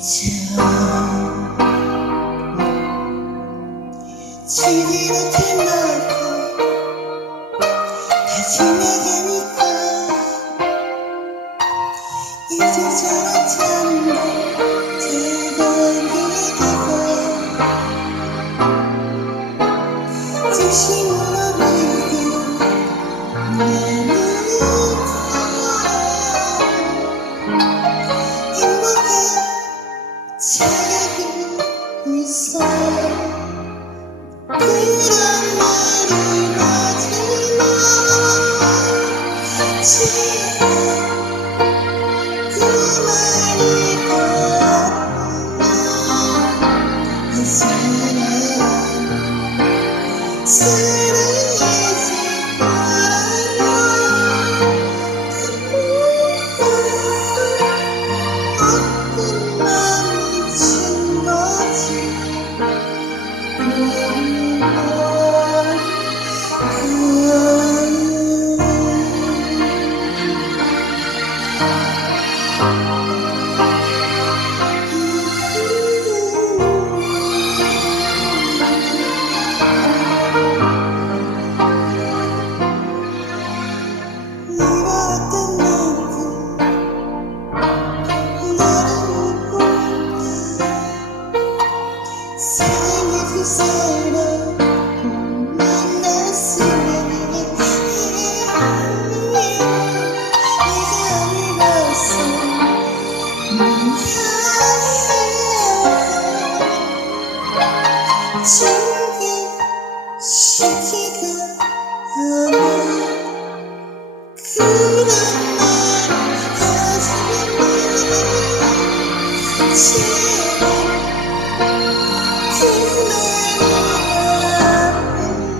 지지 못한 너고 다시 나가니까 이제저런 잠도 되돌리게 되고 진심으로 믿은 나는 행복한 자리고 있어. 그런 말을 하지마. 제발 그 말을 꺼내라. 한 사람 사랑해줄 거라면 어떤 마음이 준 거지. 사랑해줄 사람 만났으면 해. 네가 아니라서 미안해. 준비시키고 하면 그런 말을 하지마. 제발 그 말을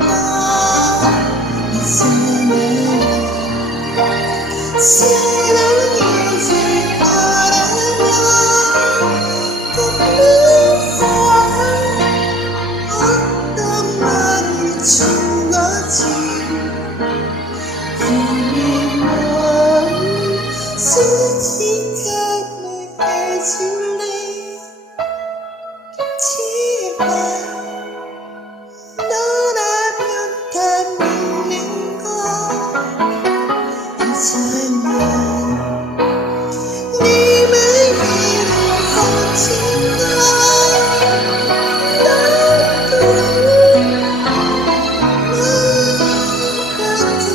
안 이제는 사랑해줄 거라면 어떤 말을 준 거지. 그의 마음 솔직하게 해줄래. 제발 너라면 다 믿는 거. 이제는 내 말대로 거친다. 너도 나도